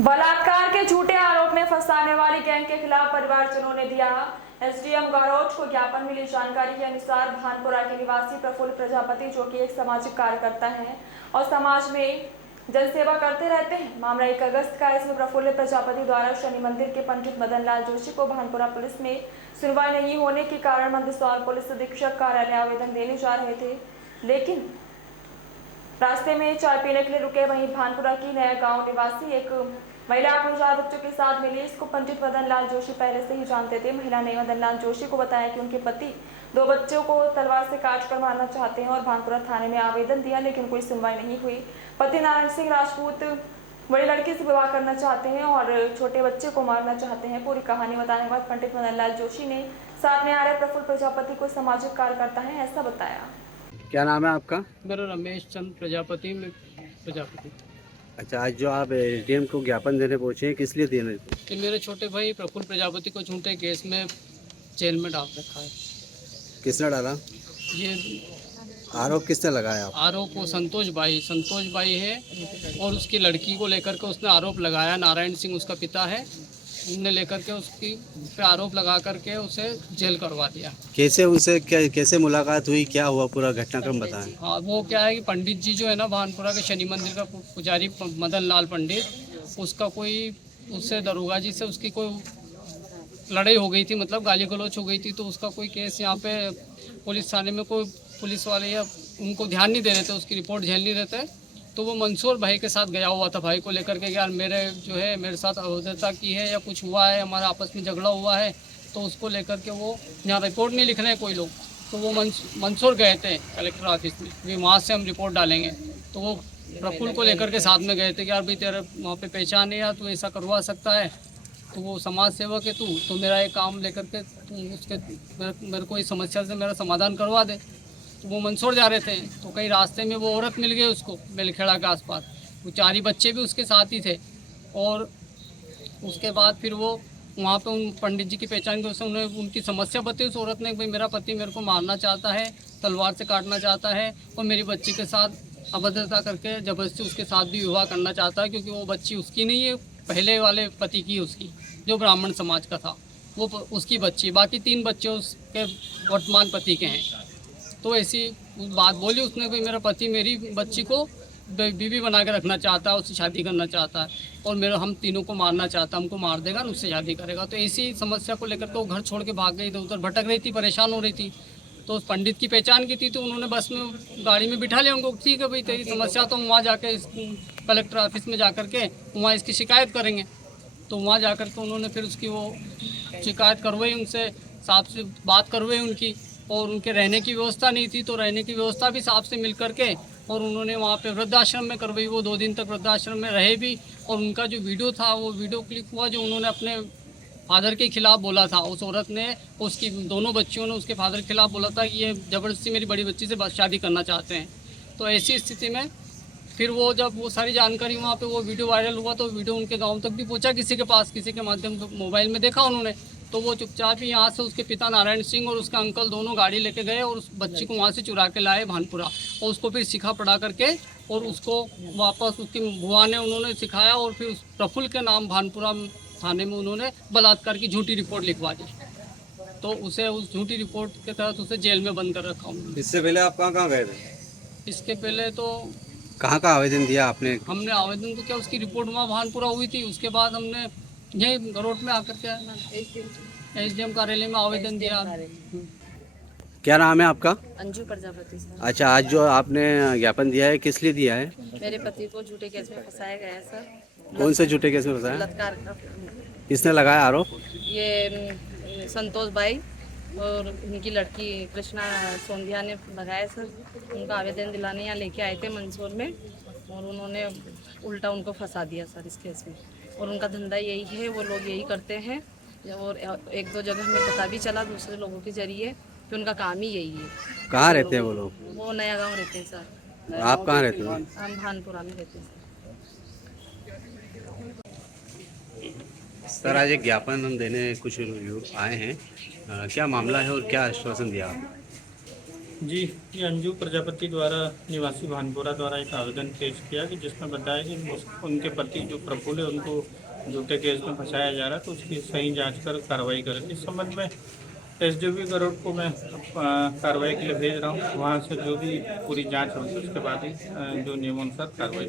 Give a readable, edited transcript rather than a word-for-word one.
बलात्कार के झूठे आरोप में फंसाने वाली गैंग के खिलाफ परिवारजनों ने दिया एसडीएम गारोट को ज्ञापन। मिली जानकारी के अनुसार भानपुरा के निवासी प्रफुल्ल प्रजापति, जो कि एक सामाजिक कार्यकर्ता है और समाज में जनसेवा करते रहते हैं। मामला 1 अगस्त का। इसमें प्रफुल्ल प्रजापति द्वारा शनि मंदिर के पंडित मदन लाल जोशी को भानपुरा पुलिस में सुनवाई नहीं होने के कारण मंदसौर पुलिस अधीक्षक कार्यालय आवेदन देने जा रहे थे, लेकिन रास्ते में चाय पीने के लिए रुके। वहीं भानपुरा की नया गांव निवासी एक महिला अपने 4 बच्चों के साथ मिली। इसको पंडित मदन लाल जोशी पहले से ही जानते थे। महिला ने मदन लाल जोशी को बताया कि उनके पति 2 बच्चों को तलवार से काट कर मारना चाहते हैं और भानपुरा थाने में आवेदन दिया, लेकिन कोई सुनवाई नहीं हुई। पति नारायण सिंह राजपूत बड़ी लड़की से विवाह करना चाहते हैं और छोटे बच्चे को मारना चाहते हैं। पूरी कहानी बताने के बाद पंडित मदन लाल जोशी ने साथ में आ रहे प्रफुल्ल प्रजापति को सामाजिक कार्यकर्ता है ऐसा बताया। क्या नाम है आपका? मेरा रमेश चंद प्रजापति। अच्छा, आज जो आप एसडीएम को ज्ञापन देने पहुंचे हैं, किस लिए देने? कि मेरे छोटे भाई प्रफुल्ल प्रजापति को झूठे केस में जेल में डाल रखा है। किसने डाला? ये आरोप किसने लगाया आप? आरोप वो संतोष भाई है और उसकी लड़की को लेकर के उसने आरोप लगाया। नारायण सिंह उसका पिता है, ने लेकर के उसकी पे आरोप लगा करके उसे जेल करवा दिया। कैसे उनसे कैसे मुलाकात हुई, क्या हुआ, पूरा घटनाक्रम बताएं। हाँ, वो क्या है कि पंडित जी जो है ना, भानपुरा के शनि मंदिर का पुजारी मदन लाल पंडित, उसका कोई उससे दरोगा जी से उसकी कोई लड़ाई हो गई थी, मतलब गाली गलौच हो गई थी। तो उसका कोई केस यहाँ पे पुलिस थाने में कोई पुलिस वाले या उनको ध्यान नहीं दे रहे थे, उसकी रिपोर्ट झेल नहीं रहे थे। तो वो मंसूर भाई के साथ गया हुआ था, भाई को लेकर के, यार मेरे जो है मेरे साथ अभद्रता की है या कुछ हुआ है, हमारा आपस में झगड़ा हुआ है, तो उसको लेकर के वो यहाँ रिपोर्ट नहीं लिख रहे हैं कोई लोग। तो वो मंसूर गए थे कलेक्टर ऑफिस में, भी वहाँ से हम रिपोर्ट डालेंगे। तो वो प्रफुल्ल को लेकर के साथ में गए थे कि यार भाई तेरे वहाँ पे पहचान है, या तू ऐसा करवा सकता है, तो वो समाज सेवक है तू, तो मेरा एक काम लेकर के तू उसके मेरे को इस समस्या से मेरा समाधान करवा दे। तो वो मंसूर जा रहे थे, तो कहीं रास्ते में वो औरत मिल गई उसको बेलखेड़ा के आसपास। वो 4 ही बच्चे भी उसके साथ ही थे। और उसके बाद फिर वो वहाँ पे उन पंडित जी की पहचान की, उसने उनकी समस्या बताई उस औरत ने, भाई मेरा पति मेरे को मारना चाहता है, तलवार से काटना चाहता है और मेरी बच्ची के साथ अभद्रता करके जबरदस्ती उसके साथ भी विवाह करना चाहता है, क्योंकि वो बच्ची उसकी नहीं है, पहले वाले पति की, उसकी जो ब्राह्मण समाज का था वो उसकी बच्ची, बाकी 3 बच्चे उसके वर्तमान पति के हैं। तो ऐसी बात बोली उसने, भाई मेरा पति मेरी बच्ची को बीवी बना के रखना चाहता है, उससे शादी करना चाहता है और हम तीनों को मारना चाहता है, हमको मार देगा और उससे शादी करेगा। तो ऐसी समस्या को लेकर के वो घर छोड़ के भाग गई, इधर उधर भटक रही थी, परेशान हो रही थी। तो उस पंडित की पहचान की थी, तो उन्होंने बस में गाड़ी में बिठा लिया उनको, ठीक है भाई तेरी समस्या, तो हम वहाँ जाके कलेक्टर ऑफिस में जा के वहाँ इसकी शिकायत करेंगे। तो वहाँ जा कर के उन्होंने फिर उसकी वो शिकायत करवाई, उनसे साहब से बात करवाई उनकी, और उनके रहने की व्यवस्था नहीं थी, तो रहने की व्यवस्था भी साहब से मिल करके और उन्होंने वहाँ पे वृद्धाश्रम में करवाई। वो 2 दिन तक वृद्धाश्रम में रहे भी, और उनका जो वीडियो था वो वीडियो क्लिप हुआ जो उन्होंने अपने फादर के खिलाफ बोला था। उस औरत ने, उसकी दोनों बच्चियों ने उसके फादर के खिलाफ बोला था कि ये ज़बरदस्ती मेरी बड़ी बच्ची से शादी करना चाहते हैं। तो ऐसी स्थिति में फिर वो जब वो सारी जानकारी वहाँ पे वो वीडियो वायरल हुआ, तो वीडियो उनके गाँव तक भी पहुँचा, किसी के पास, किसी के माध्यम से मोबाइल में देखा उन्होंने। तो वो चुपचाप ही यहाँ से उसके पिता नारायण सिंह और उसका अंकल दोनों गाड़ी लेके गए और उस बच्ची को वहाँ से चुरा के लाए भानपुरा, और उसको फिर सिखा पढ़ा करके और उसको वापस उसकी बुआ ने उन्होंने सिखाया, और फिर उस प्रफुल्ल के नाम भानपुरा थाने में उन्होंने बलात्कार की झूठी रिपोर्ट लिखवा दी। तो उसे उस झूठी रिपोर्ट के तहत उसे जेल में बंद कर रखा उन्होंने। इससे पहले आप कहाँ गए थे? इसके पहले तो कहाँ का आवेदन दिया आपने? हमने आवेदन तो क्या, उसकी रिपोर्ट वहाँ भानपुरा हुई थी, उसके बाद हमने यही गरोट में आकर के एसडीएम कार्यालय में आवेदन दिया। क्या नाम है आपका? अंजू प्रजापति सर। अच्छा, आज जो आपने ज्ञापन दिया है, किस लिए दिया है? मेरे पति को झूठे केस में फंसाया गया है सर। कौन से झूठे केस में फंसाया? बलात्कार का। किसने लगाया आरोप? ये संतोष भाई और उनकी लड़की कृष्णा सोंधिया ने लगाया सर। उनका आवेदन दिलाने यहाँ लेके आए थे मंसूर में, और उन्होंने उल्टा उनको फंसा दिया सर इस केस में। और उनका धंधा यही है, वो लोग यही करते हैं, और 1-2 जगह हमें पता भी चला दूसरे लोगों के जरिए कि उनका काम ही यही है। कहाँ रहते हैं वो लोग? वो नया गांव रहते हैं सर। आप कहाँ रहते हैं? हम भानपुरा में रहते हैं सर। सर, आज एक ज्ञापन हम देने कुछ लोग आए हैं, क्या मामला है और क्या आश्वासन दिया आपने? जी, ये अंजू प्रजापति द्वारा निवासी भानपुरा द्वारा एक आवेदन पेश किया कि जिसमें बताया कि उनके पति जो प्रफुल्ल है उनको झूठे केस में फंसाया जा रहा है, तो उसकी सही जांच कर कार्रवाई करें। इस संबंध में एसडीओपी गरुड़ को मैं कार्रवाई के लिए भेज रहा हूँ। वहाँ से जो भी पूरी जांच होगी उसके बाद ही जो नियमानुसार कार्रवाई